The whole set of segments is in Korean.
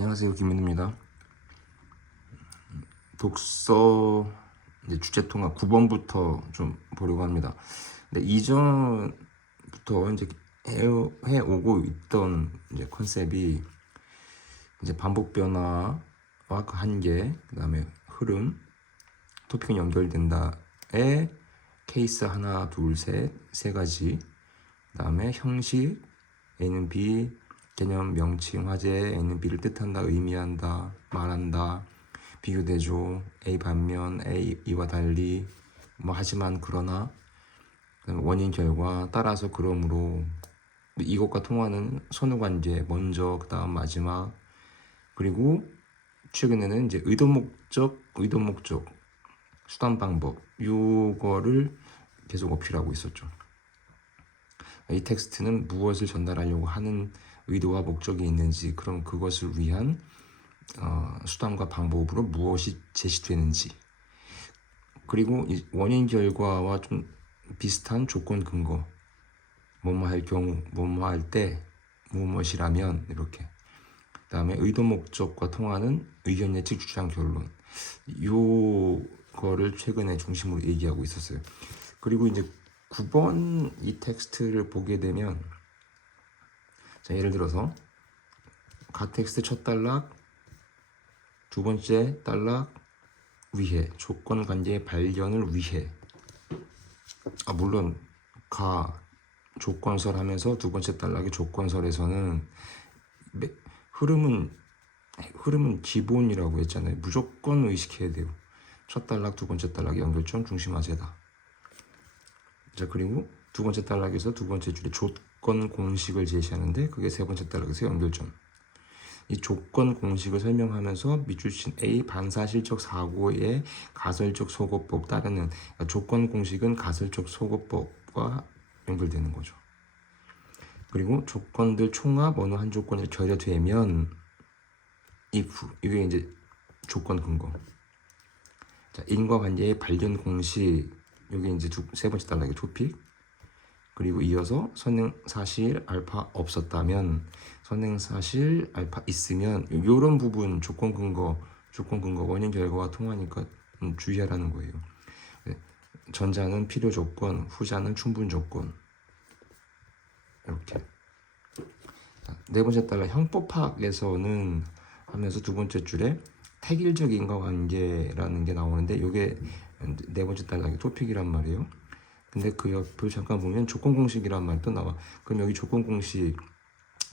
안녕하세요, 김민우입니다. 독서 이제 주제 통합 9번부터 좀 보려고 합니다. 근데 이전부터 이제 해오고 있던 이제 컨셉이 이제 반복 변화와 그 한계, 그다음에 흐름, 토픽은 연결된다에 케이스 하나, 둘, 세 가지, 그다음에 형식, A는 B, 개념, 명칭, 화제, A는 B를 뜻한다, 의미한다, 말한다, 비교대조, A 반면, A 이와 달리, 뭐 하지만 그러나, 원인 결과, 따라서 그러므로, 이것과 통하는 선후관계, 먼저, 그 다음 마지막, 그리고 최근에는 이제 의도 목적, 수단 방법, 요거를 계속 어필하고 있었죠. 이 텍스트는 무엇을 전달하려고 하는 의도와 목적이 있는지, 그럼 그것을 위한 수단과 방법으로 무엇이 제시되는지, 그리고 이 원인 결과와 좀 비슷한 조건 근거, 뭐뭐 할 경우, 뭐뭐 할 때, 무엇이라면, 이렇게. 그 다음에 의도 목적과 통하는 의견 예측 주장 결론, 요거를 최근에 중심으로 얘기하고 있었어요. 그리고 이제 9번 이 텍스트를 보게 되면, 자, 예를 들어서 각 텍스트 첫 단락, 두 번째 단락, 위해, 조건 관계의 발견을 위해. 물론 조건설 하면서 두 번째 단락의 조건설에서는 흐름은 기본이라고 했잖아요. 무조건 의식해야 돼요. 첫 단락, 두 번째 단락의 연결점, 중심 화제다. 자, 그리고 두 번째 단락에서 두 번째 줄에 조건 공식을 제시하는데 그게 세 번째 단락에서 연결점. 이 조건 공식을 설명하면서 밑줄 친 A 반사실적 사고의 가설적 소거법 따르는, 조건 공식은 가설적 소거법과 연결되는 거죠. 그리고 조건들 총합 어느 한 조건이 결여되면 이게 이제 조건 근거. 자, 인과관계의 발견 공식, 여기 이제 세 번째 단락의 토픽. 그리고 이어서 선행사실 알파 없었다면, 선행사실 알파 있으면, 이런 부분 조건 근거 원인 결과와 통하니까 주의하라는 거예요. 전자는 필요 조건, 후자는 충분 조건. 이렇게. 네 번째 단락 형법학에서는 하면서 두 번째 줄에 택일적 인과관계라는 게 나오는데, 이게 네 번째 단락의 토픽이란 말이에요. 근데 그 옆을 잠깐 보면 조건공식이란 말이 또 나와. 그럼 여기 조건공식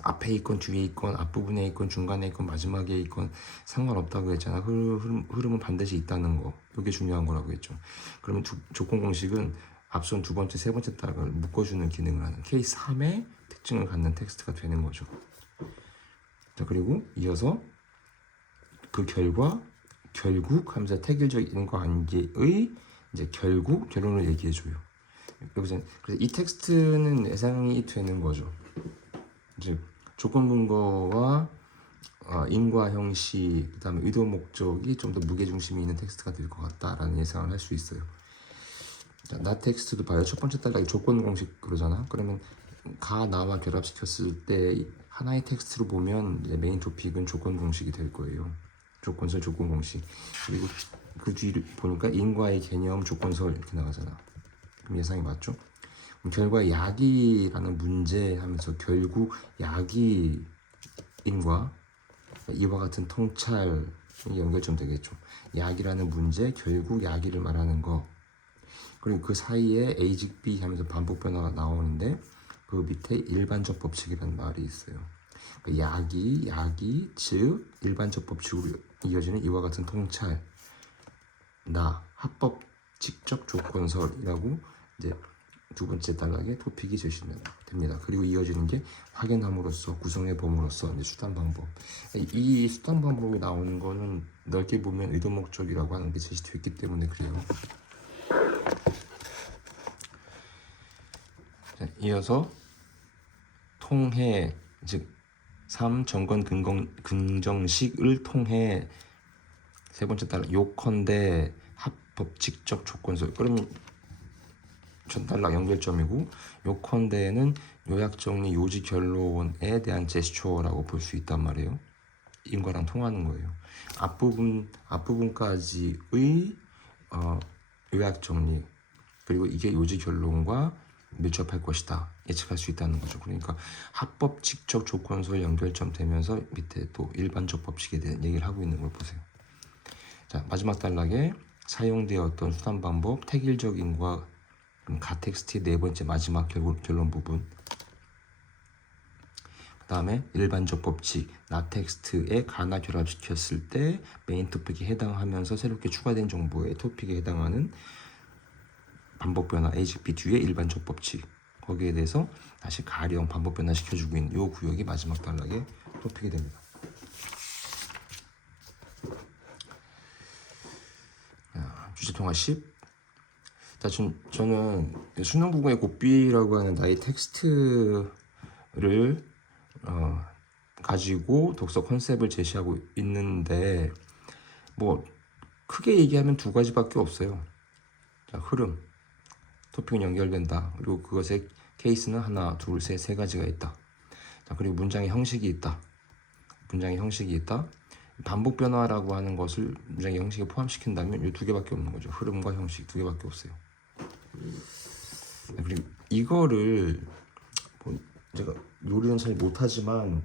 앞에 있건 뒤에 있건 앞부분에 있건 중간에 있건 마지막에 있건 상관없다고 했잖아. 흐름은 반드시 있다는 거. 이게 중요한 거라고 했죠. 그러면 조건공식은 앞선 두 번째, 세 번째 단락을 묶어주는 기능을 하는 케이스 3의 특징을 갖는 텍스트가 되는 거죠. 자, 그리고 이어서 그 결과, 결국 하면서 택일적 인과관계의 이제 결론을 얘기해줘요. 여기서 그래서 이 텍스트는 예상이 되는 거죠. 이제 조건 근거와 인과 형식, 그다음에 의도 목적이 좀 더 무게 중심이 있는 텍스트가 될 것 같다라는 예상을 할 수 있어요. 자, 나 텍스트도 봐요. 첫 번째 단락이 조건 공식 그러잖아. 그러면 나와 결합시켰을 때 하나의 텍스트로 보면 이제 메인 토픽은 조건 공식이 될 거예요. 조건설, 조건 공식. 그리고 그 뒤를 보니까 인과의 개념, 조건설 이렇게 나가잖아. 그럼 예상이 맞죠? 그럼 결과 약이라는 문제 하면서 결국 약이 인과, 이와 같은 통찰이 연결점 되겠죠. 약이라는 문제, 결국 약이를 말하는 거. 그리고 그 사이에 A직 B 하면서 반복 변화가 나오는데 그 밑에 일반적 법칙이라는 말이 있어요. 그 약이 즉 일반적 법칙으로 이어지는 이와 같은 통찰, 합법 직접 조건설이라고 이제 두 번째 단락의 토픽이 제시되면 됩니다. 그리고 이어지는 게 확인함으로써, 구성해 봄으로써 이제 수단 방법. 이 수단 방법이 나오는 거는 넓게 보면 의도 목적이라고 하는 게 제시되어 있기 때문에 그래요. 자, 이어서 통해, 즉 3. 정건 긍정식을 통해 세 번째 단락 요컨대 합법 직접 조건설. 그러면 첫 단락 연결점이고, 요컨대는 요약정리 요지 결론에 대한 제스처라고 볼 수 있단 말이에요. 거랑 통하는 거예요. 앞부분까지의 요약 정리, 그리고 이게 요지 결론과 밀접할 것이다 예측할 수 있다는 거죠. 그러니까 합법칙적 조건소의 연결점 되면서 밑에 또 일반적 법칙에 대한 얘기를 하고 있는 걸 보세요. 자, 마지막 단락에 사용되었던 수단 방법, 택일적인과 가텍스트의 네 번째 마지막 결론 부분. 그 다음에 일반적 법칙, 나텍스트에 가나 결합시켰을 때 메인 토픽에 해당하면서 새롭게 추가된 정보의 토픽에 해당하는 반복 변화 AGP 뒤에 일반적 법칙, 거기에 대해서 다시 가령 반복 변화 시켜주고 있는 이 구역이 마지막 단락의 토픽이 됩니다. 주제 통화 10. 자, 저는 수능 부분의 곱비라고 하는 나의 텍스트를 가지고 독서 컨셉을 제시하고 있는데 뭐 크게 얘기하면 두 가지밖에 없어요. 자, 흐름, 토픽은 연결된다. 그리고 그것의 케이스는 하나, 둘, 셋, 세 가지가 있다. 자, 그리고 문장의 형식이 있다. 문장의 형식이 있다. 반복 변화라고 하는 것을 문장의 형식에 포함시킨다면 이 두 개밖에 없는 거죠. 흐름과 형식 두 개밖에 없어요. 그리고 이거를 뭐 제가 요리는 잘 못하지만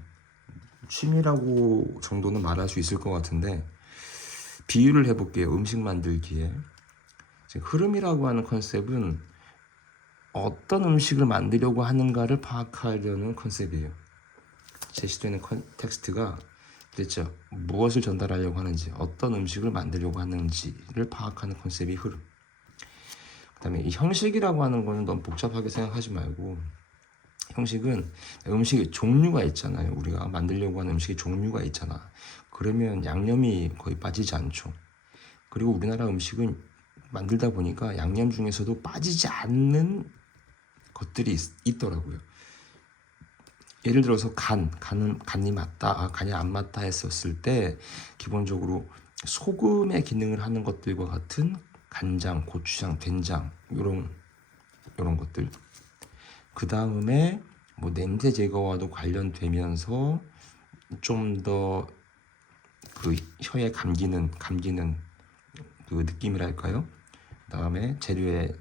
취미라고 정도는 말할 수 있을 것 같은데 비유를 해볼게요. 음식 만들기에 흐름이라고 하는 컨셉은 어떤 음식을 만들려고 하는가를 파악하려는 컨셉이에요. 제시되는 텍스트가 도대체 무엇을 전달하려고 하는지, 어떤 음식을 만들려고 하는지를 파악하는 컨셉이 흐름. 그 다음에 이 형식이라고 하는 거는 너무 복잡하게 생각하지 말고, 형식은 음식의 종류가 있잖아요. 우리가 만들려고 하는 음식의 종류가 있잖아. 그러면 양념이 거의 빠지지 않죠. 그리고 우리나라 음식은 만들다 보니까 양념 중에서도 빠지지 않는 것들이 있더라고요. 예를 들어서 간이 맞다, 간이 안 맞다 했었을 때 기본적으로 소금의 기능을 하는 것들과 같은 간장, 고추장, 된장 이런 것들. 그 다음에 뭐 냄새 제거와도 관련되면서 좀 더 그 혀에 감기는 그 느낌이랄까요? 그 다음에 재료의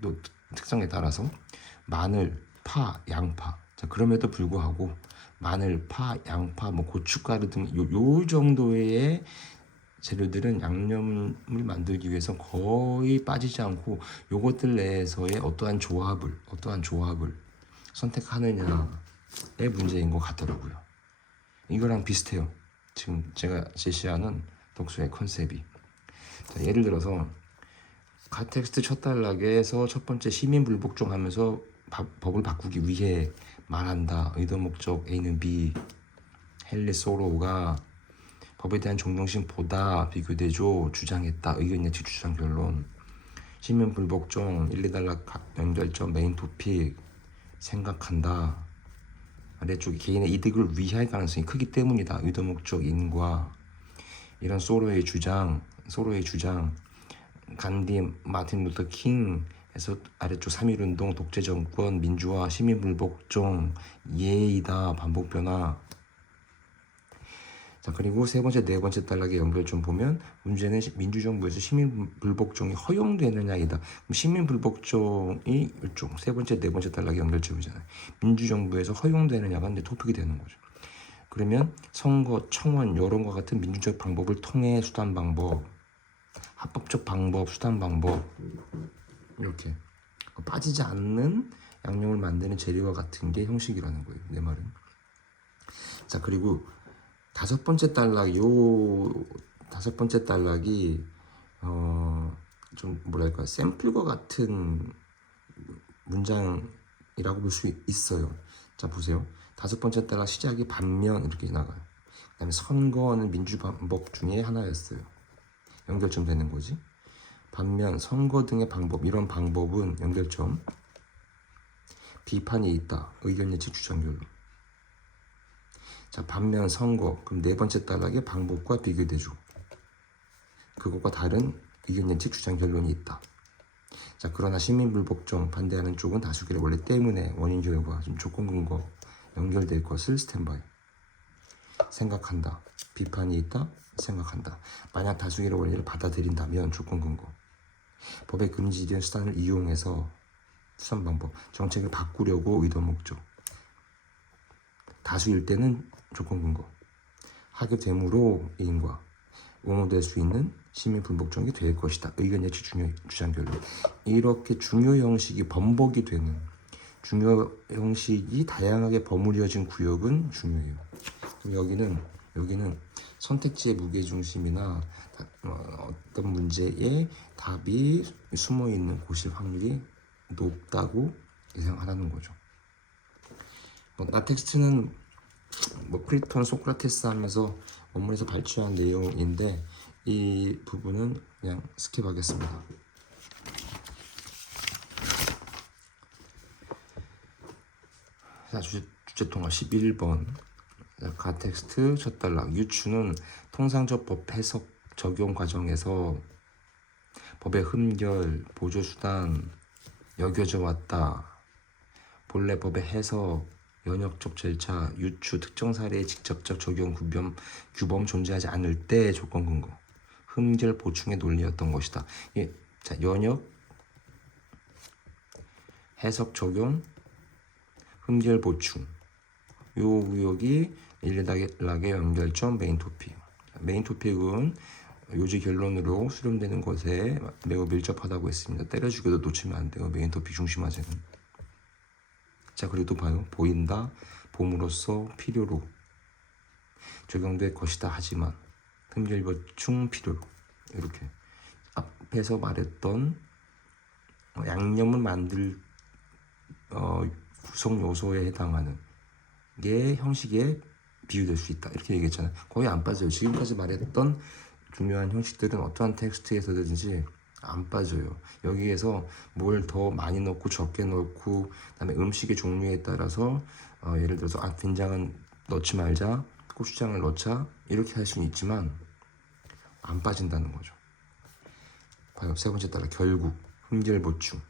또 특성에 따라서 마늘, 파, 양파. 자, 그럼에도 불구하고 마늘, 파, 양파, 뭐 고춧가루 등 요 정도의 재료들은 양념을 만들기 위해서 거의 빠지지 않고 요것들 내에서의 어떠한 조합을 선택하느냐의 문제인 것 같더라고요. 이거랑 비슷해요. 지금 제가 제시하는 독서의 컨셉이. 자, 예를 들어서 가텍스트 첫 단락에서 첫 번째 시민 불복종 하면서 법을 바꾸기 위해 말한다. 의도 목적 A는 B. 헨리 소로우가 법에 대한 존경심보다 비교대조 주장했다. 의견 예측 주장 결론. 시민 불복종 1, 2단락 연결점 메인 토픽 생각한다. 아래쪽에 개인의 이득을 위할 가능성이 크기 때문이다. 의도 목적 인과 이런 소로의 주장 간디, 마틴 루터 킹에서 아래쪽 3.1운동, 독재정권, 민주화, 시민불복종, 예의다, 반복변화. 자, 그리고 세 번째, 네 번째 단락의 연결점 보면 문제는 민주정부에서 시민불복종이 허용되느냐이다. 시민불복종이 이쪽 세 번째, 네 번째 단락의 연결점이잖아요. 민주정부에서 허용되느냐가 이제 토픽이 되는 거죠. 그러면 선거, 청원, 여론과 같은 민주적 방법을 통해 수단 방법, 합법적 방법, 수단 방법 이렇게 빠지지 않는 양념을 만드는 재료와 같은 게 형식이라는 거예요. 내 말은. 자, 그리고 다섯 번째 단락이 좀 뭐랄까 샘플과 같은 문장이라고 볼 수 있어요. 자, 보세요. 다섯 번째 단락 시작이 반면 이렇게 나가요. 그 다음에 선거는 민주방법 중에 하나였어요. 연결점 되는 거지. 반면 선거 등의 방법, 이런 방법은 연결점 비판이 있다. 의견 예측 주장 결론. 자, 반면 선거, 그럼 네 번째 단락의 방법과 비교대조. 그것과 다른 의견 예측 주장 결론이 있다. 자, 그러나 시민불복종 반대하는 쪽은 다수결의 원리 때문에 원인 결과 좀 조건 근거 연결될 것을 스탠바이 생각한다. 비판이 있다 생각한다. 만약 다수결의 원리를 받아들인다면 조건 근거. 법에 금지된 수단을 이용해서 수단 방법, 정책을 바꾸려고 의도 목적. 다수일 때는 조건 근거. 하급 되므로 인과 옹호될 수 있는 시민 불복종이 될 것이다. 의견 예치 중요 주장 결론. 이렇게 중요 형식이 번복이 되는 중요 형식이 다양하게 버무려진 구역은 중요해요. 그럼 여기는 선택지의 무게 중심이나 어떤 문제에 답이 숨어 있는 곳일 확률이 높다고 예상하라는 거죠. 나텍스트는 플리톤, 소크라테스 하면서 원문에서 발췌한 내용인데 이 부분은 그냥 스킵하겠습니다. 자, 주제 통화 11번. 가텍스트 첫 단락. 유추는 통상적 법 해석 적용 과정에서 법의 흠결, 보조수단 여겨져 왔다. 본래 법의 해석, 연역적 절차, 유추, 특정 사례의 직접적 적용 규범 존재하지 않을 때 조건 근거. 흠결 보충의 논리였던 것이다. 예, 자, 연역, 해석 적용, 흠결 보충. 요 구역이 일렉의 연결점 메인 토픽. 메인 토픽은 요지 결론으로 수렴되는 것에 매우 밀접하다고 했습니다. 때려주기도 놓치면 안 돼요. 메인 토픽 중심화제는. 자, 그리고 또 봐요. 보인다, 봄으로써 필요로 적용될 것이다. 하지만 흠결 보충 필요로. 이렇게 앞에서 말했던 양념을 만들 구성 요소에 해당하는 게 형식에 비유될 수 있다. 이렇게 얘기했잖아요. 거의 안 빠져요. 지금까지 말했던 중요한 형식들은 어떠한 텍스트에서든지 안 빠져요. 여기에서 뭘 더 많이 넣고 적게 넣고 그다음에 음식의 종류에 따라서 예를 들어서 된장은 넣지 말자, 고추장을 넣자 이렇게 할 수는 있지만 안 빠진다는 거죠. 봐요. 세 번째 단락 결국 흠결 보충.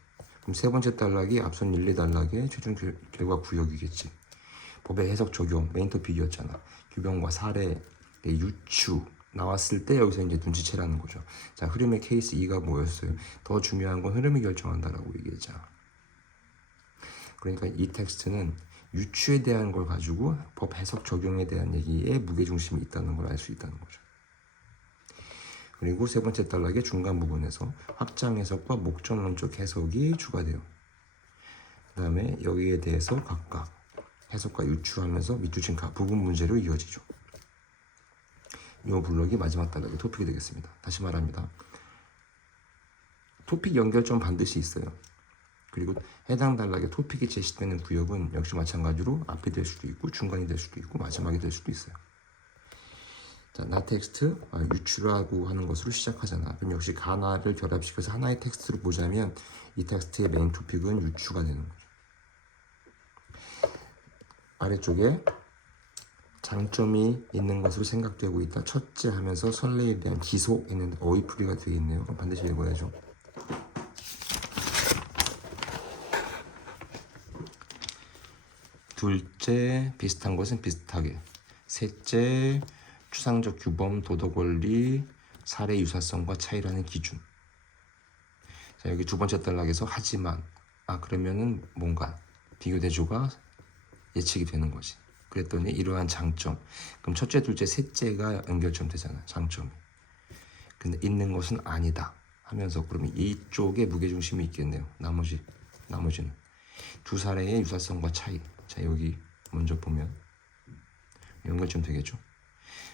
그럼 세 번째 단락이 앞선 1, 2단락의 최종 결과 구역이겠지. 법의 해석 적용 메인 토픽이었잖아. 규범과 사례, 유추 나왔을 때 여기서 이제 눈치채라는 거죠. 자, 흐름의 케이스 2가 뭐였어요? 더 중요한 건 흐름이 결정한다라고 얘기했잖아. 그러니까 이 텍스트는 유추에 대한 걸 가지고 법 해석 적용에 대한 얘기에 무게중심이 있다는 걸 알 수 있다는 거죠. 그리고 세 번째 단락의 중간 부분에서 확장 해석과 목적론적 해석이 추가돼요. 그 다음에 여기에 대해서 각각 해석과 유추하면서 밑줄친 부분 문제로 이어지죠. 이 블록이 마지막 단락의 토픽이 되겠습니다. 다시 말합니다. 토픽 연결점 반드시 있어요. 그리고 해당 단락의 토픽이 제시되는 구역은 역시 마찬가지로 앞이 될 수도 있고 중간이 될 수도 있고 마지막이 될 수도 있어요. 자, 나 텍스트 유추라고 하는 것으로 시작하잖아. 그럼 역시 가나를 결합시켜서 하나의 텍스트로 보자면 이 텍스트의 메인 토픽은 유추가 되는 거죠. 아래쪽에 장점이 있는 것으로 생각되고 있다. 첫째 하면서 선례에 대한 기소 있는 어휘풀이가 되어 있네요. 그럼 반드시 읽어야죠. 둘째, 비슷한 것은 비슷하게. 셋째, 추상적 규범, 도덕 원리, 사례 유사성과 차이라는 기준. 자, 여기 두 번째 단락에서 하지만 그러면은 뭔가 비교 대조가 예측이 되는 거지. 그랬더니 이러한 장점. 그럼 첫째, 둘째, 셋째가 연결점 되잖아. 장점이. 근데 있는 것은 아니다 하면서 그러면 이쪽에 무게중심이 있겠네요. 나머지는 두 사례의 유사성과 차이. 자, 여기 먼저 보면 연결점 되겠죠.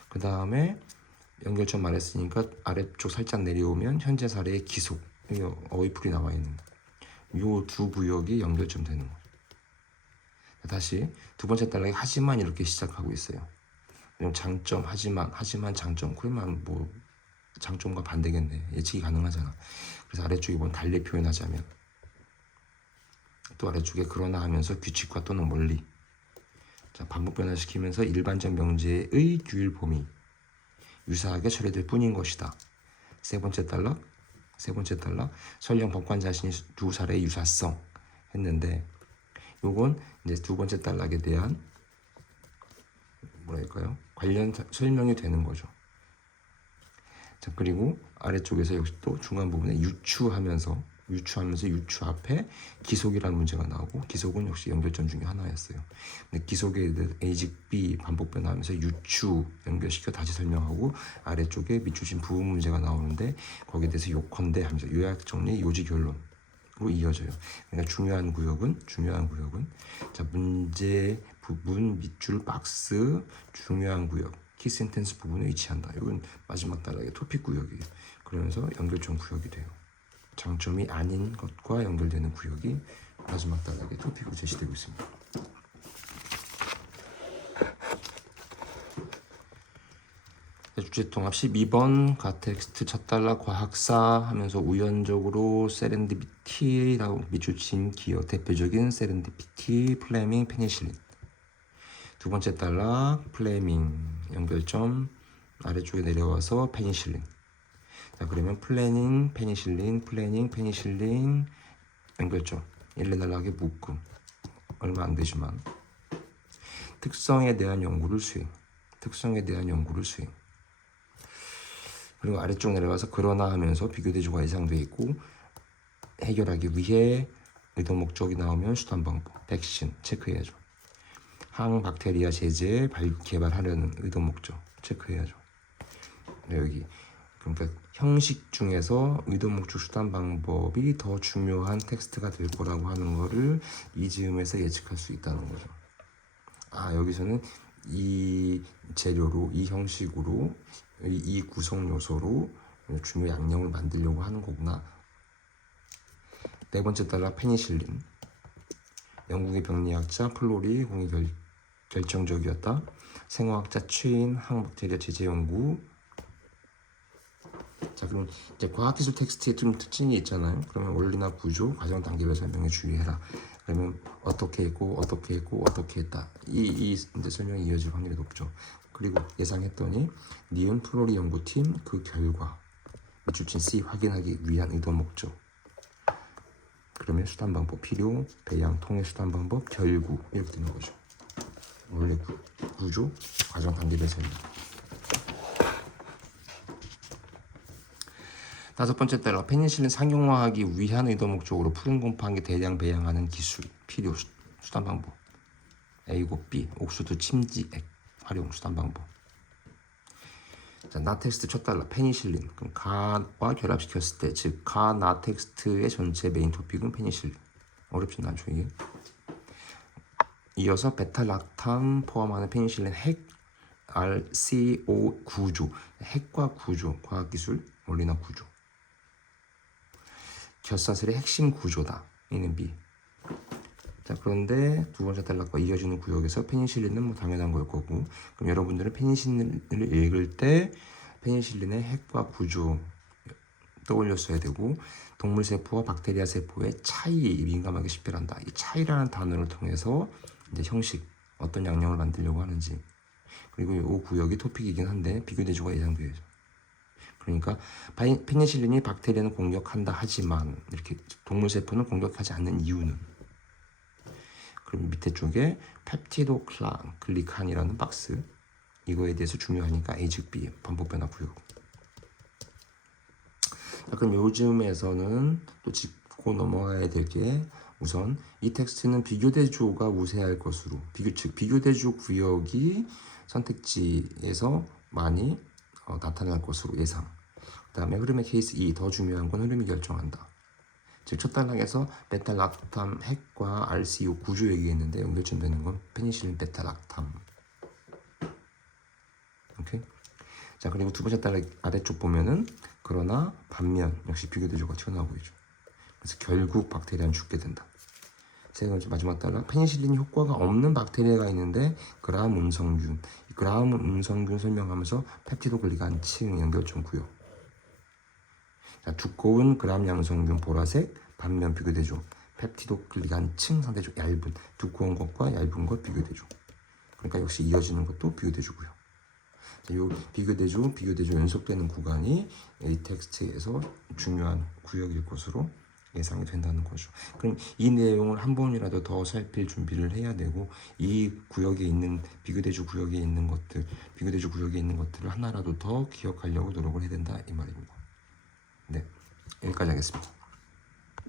그 다음에 연결점 말했으니까 아래쪽 살짝 내려오면 현재 사례의 기속. 여기 어휘풀이 나와 있는 요 두 구역이 연결점 되는 거죠. 다시 두 번째 단락에 하지만 이렇게 시작하고 있어요. 장점, 하지만 장점. 그러면 뭐 장점과 반대겠네. 예측이 가능하잖아. 그래서 아래쪽에 뭐 달리 표현하자면 또 아래쪽에 그러나 하면서 규칙과 또는 원리. 자, 반복 변화시키면서 일반적 명제의 규율 범위 유사하게 처리될 뿐인 것이다. 세 번째 단락 설령 법관 자신이 두 사례의 유사성 했는데 요건 이제 두 번째 단락에 대한 뭐랄까요? 관련 설명이 되는 거죠. 자, 그리고 아래쪽에서 역시 또 중간 부분에 유추하면서 유추 앞에 기속이라는 문제가 나오고, 기속은 역시 연결점 중에 하나였어요. 근데 기속에 대해 A직 B 반복 변화하면서 유추 연결시켜 다시 설명하고, 아래쪽에 밑줄진 부분 문제가 나오는데 거기에 대해서 요컨대 하면서 요약 정리 요지 결론으로 이어져요. 그러니까 중요한 구역은 자, 문제 부분 밑줄 박스 중요한 구역 키 센텐스 부분에 위치한다. 이건 마지막 단락의 토픽 구역이에요. 그러면서 연결점 구역이 돼요. 장점이 아닌 것과 연결되는 구역이 마지막 단락의 토픽으로 제시되고 있습니다. 주제 통합 12번 가텍스트 첫 단락 과학사 하면서 우연적으로 세렌디피티라고 밑줄친 기억 대표적인 세렌디피티 플레밍 페니실린. 두 번째 단락 플레밍 연결점 아래쪽에 내려와서 페니실린. 자, 그러면 플래닝 페니실린 연결점 1단락의 묶음 얼마 안 되지만 특성에 대한 연구를 수행. 그리고 아래쪽 내려가서 그러나 하면서 비교대조가 예상되어 있고, 해결하기 위해 의도 목적이 나오면 수단 방법 백신 체크해야죠. 항박테리아 제제 개발하려는 의도 목적 체크해야죠. 여기 그러니까 형식 중에서 의도 목적 수단 방법이 더 중요한 텍스트가 될 거라고 하는 거를 이 즈음에서 예측할 수 있다는 거죠. 아, 여기서는 이 재료로, 이 형식으로, 이 구성 요소로 중요 양념을 만들려고 하는 거구나. 네 번째 단락 페니실린. 영국의 병리학자 플로리 공이 결정적이었다. 생화학자 최인 항박테리아 제제 연구. 자, 그럼 이제 과학기술 텍스트에 좀 특징이 있잖아요. 그러면 원리나 구조, 과정 단계별 설명에 주의해라. 그러면 어떻게 했고 어떻게 했다. 이 이제 설명이 이어질 확률이 높죠. 그리고 예상했더니 니은 플로리 연구팀 그 결과 밑줄친 C 확인하기 위한 의도 목적. 그러면 수단 방법 필요, 배양 통해 수단 방법 결국 이렇게 되는 거죠. 원래 구조, 과정 단계별 설명. 다섯 번째 단락 페니실린 상용화하기 위한 의도 목적으로 푸른 곰팡이 대량 배양하는 기술 필요 수단 방법. A고 B 옥수수 침지액 활용 수단 방법. 자, 나텍스트 첫 단락 페니실린. 그럼 가와 결합시켰을 때, 즉 가 나텍스트의 전체 메인 토픽은 페니실린. 어렵진 않죠 이게. 이어서 베타락탐 포함하는 페니실린 핵 RCO 구조, 핵과 구조, 과학기술 원리나 구조. 결사슬의 핵심 구조다. 이는 B. 자, 그런데 두 번째 단락과 이어지는 구역에서 페니실린은 뭐 당연한 걸 거고, 그럼 여러분들은 페니실린을 읽을 때 페니실린의 핵과 구조 떠올렸어야 되고, 동물 세포와 박테리아 세포의 차이에 민감하게 식별한다. 이 차이라는 단어를 통해서 이제 형식, 어떤 양념을 만들려고 하는지, 그리고 이 구역이 토픽이긴 한데 비교대조가 예상되죠. 그러니까 페니실린이 박테리아는 공격한다 하지만 이렇게 동물 세포는 공격하지 않는 이유는, 그럼 밑에 쪽에 펩티도글리칸이라는 박스, 이거에 대해서 중요하니까 A즉 B 반복 변화 구역. 자, 그럼 요즘에서는 또 짚고 넘어가야 될 게, 우선 이 텍스트는 비교대조가 우세할 것으로, 즉 비교대조 구역이 선택지에서 많이 나타날 것으로 예상. 그 다음에 흐름의 케이스 2, 더 중요한 건 흐름이 결정한다. 즉 첫 단락에서 베타락탐 핵과 RCO 구조 얘기했는데 연결점 되는 건 페니실린 베타락탐. 오케이. 자, 그리고 두 번째 단락 아래쪽 보면은 그러나 반면 역시 비교대조가 튀어나오고 있죠. 그래서 결국 박테리아는 죽게 된다. 세 번째 마지막 단락 페니실린 효과가 없는 박테리아가 있는데 그라함 음성균. 이 그라함 음성균 설명하면서 펩티도글리칸층 연결점 구역. 자, 두꺼운 그라함 양성균 보라색, 반면 비교대조 펩티도글리칸층 상대적 얇은, 두꺼운 것과 얇은 것 비교대조. 그러니까 역시 이어지는 것도 비교대조고요. 자, 요 비교대조 연속되는 구간이 이 텍스트에서 중요한 구역일 것으로 예상이 된다는 거죠. 그럼 이 내용을 한 번이라도 더 살필 준비를 해야 되고 이 구역에 있는 비교대조 구역에 있는 것들, 비교대조 구역에 있는 것들을 하나라도 더 기억하려고 노력을 해야 된다 이 말입니다. 네, 여기까지 하겠습니다.